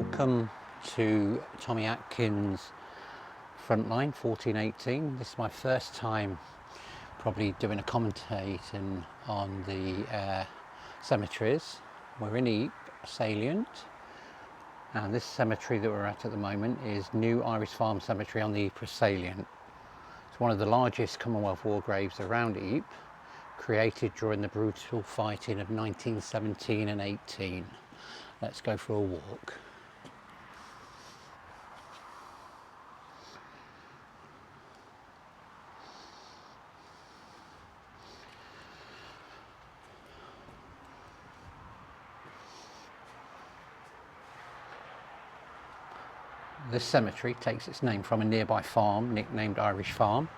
Welcome to Tommy Atkins Frontline 1418. This is my first time probably doing a commentating on the cemeteries. We're in Ypres salient, and this cemetery that we're at the moment is New Irish Farm Cemetery on the Ypres salient. It's one of the largest Commonwealth war graves around Ypres, created during the brutal fighting of 1917 and 18. Let's go for a walk. This cemetery takes its name from a nearby farm nicknamed Irish Farm.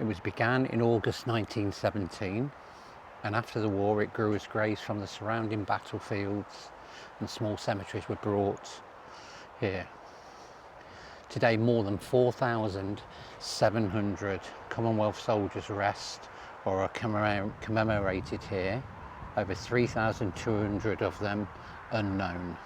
It was began in August 1917, and after the war it grew as graves from the surrounding battlefields, and small cemeteries were brought here. Today more than 4,700 Commonwealth soldiers rest or are commemorated here, over 3,200 of them unknown.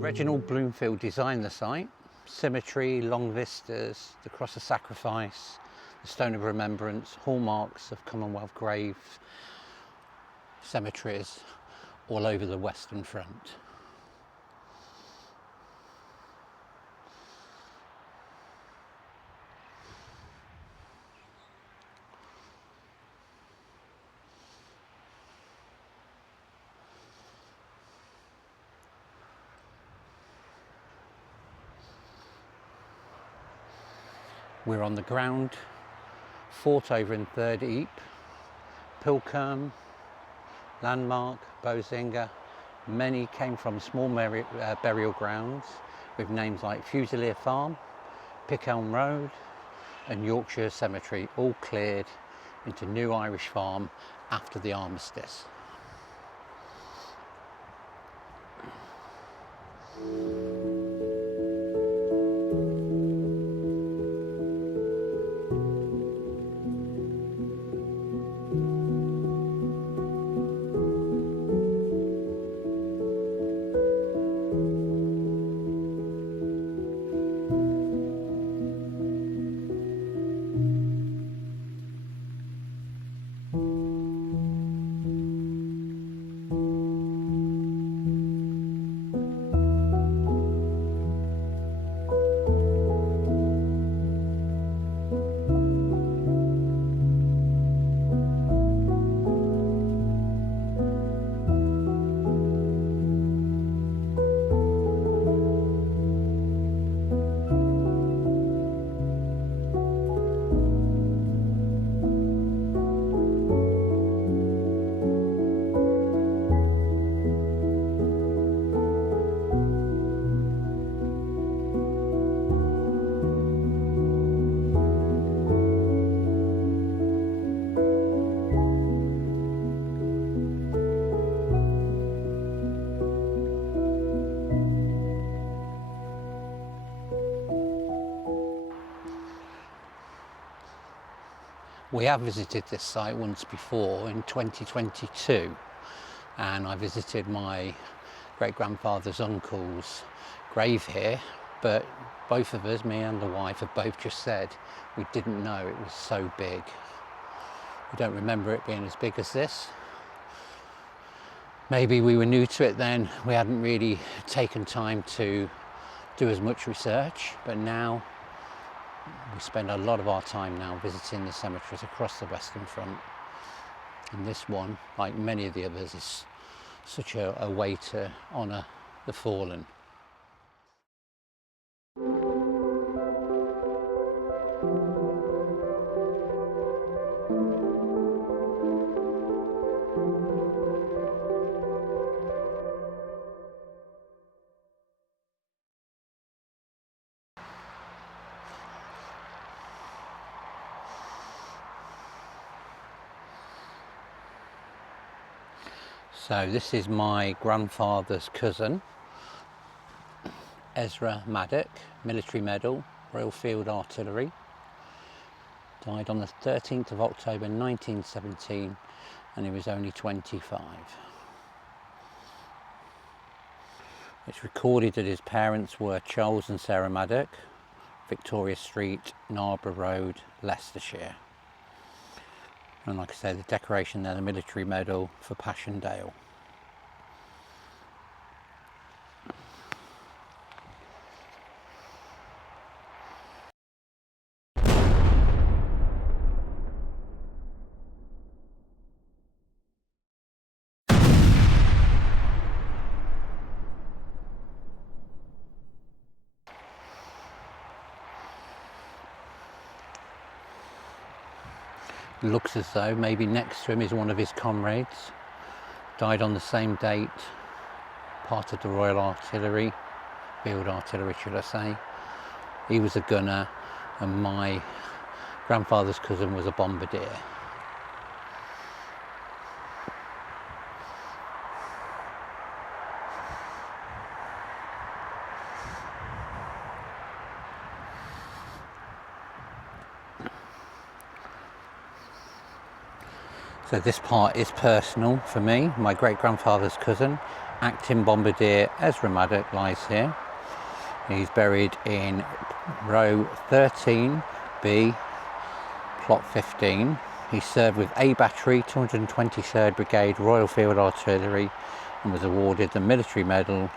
Reginald Bloomfield designed the site. Symmetry, long vistas, the cross of sacrifice, the stone of remembrance, hallmarks of Commonwealth grave cemeteries all over the Western Front. We're on the ground, fought over in Third Ypres, Pilkerm, Landmark, Bozinga. Many came from small burial grounds with names like Fusilier Farm, Pickelm Road and Yorkshire Cemetery, all cleared into New Irish Farm after the armistice. We have visited this site once before in 2022, and I visited my great-grandfather's uncle's grave here, but both of us, me and the wife, have both just said we didn't know it was so big. We don't remember it being as big as this. Maybe we were new to it then, we hadn't really taken time to do as much research, but now we spend a lot of our time now visiting the cemeteries across the Western Front, and this one, like many of the others, is such a way to honour the fallen. So this is my grandfather's cousin, Ezra Maddock, Military Medal, Royal Field Artillery. Died on the 13th of October 1917 and he was only 25. It's recorded that his parents were Charles and Sarah Maddock, Victoria Street, Narborough Road, Leicestershire. And like I say, the decoration there, the Military Medal for Passchendaele. Looks as though maybe next to him is one of his comrades. Died on the same date, part of the Royal Artillery, Field Artillery should I say. He was a gunner and my grandfather's cousin was a bombardier. So this part is personal for me. My great-grandfather's cousin, acting bombardier Ezra Maddock, lies here. He's buried in row 13B, plot 15. He served with A Battery, 223rd Brigade, Royal Field Artillery, and was awarded the Military Medal.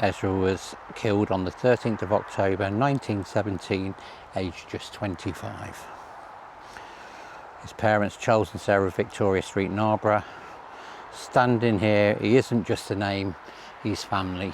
Ezra was killed on the 13th of October 1917, aged just 25. His parents, Charles and Sarah, Victoria Street, Narborough. Standing here, he isn't just a name, he's family.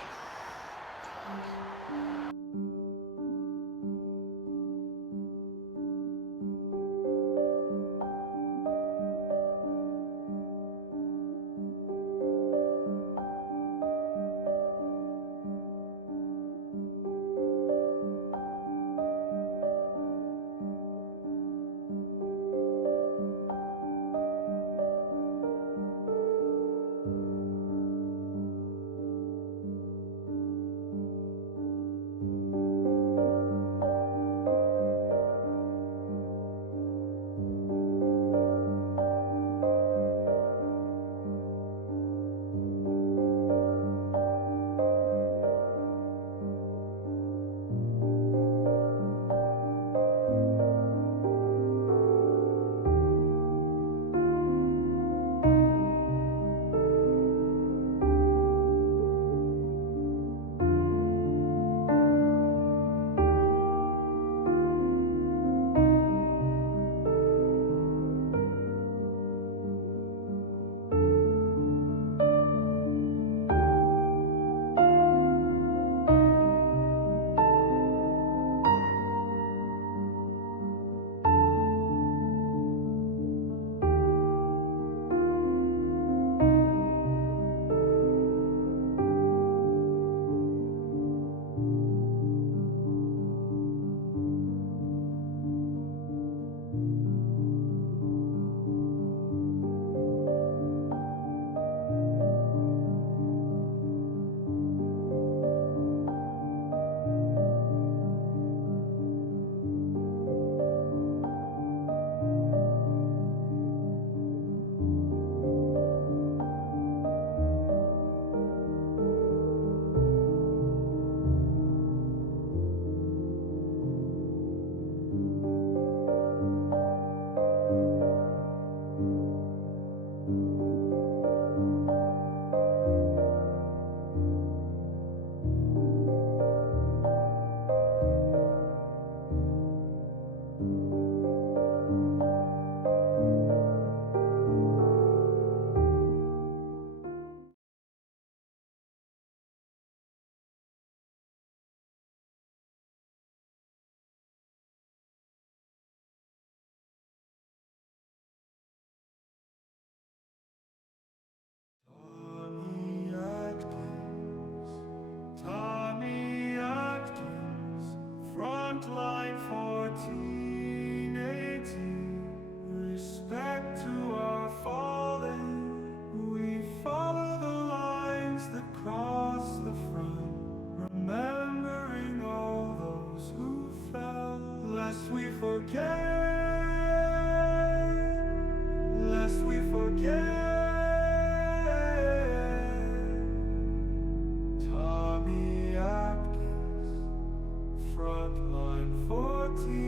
lest we forget, lest we forget. Tommy Atkins, frontline 14.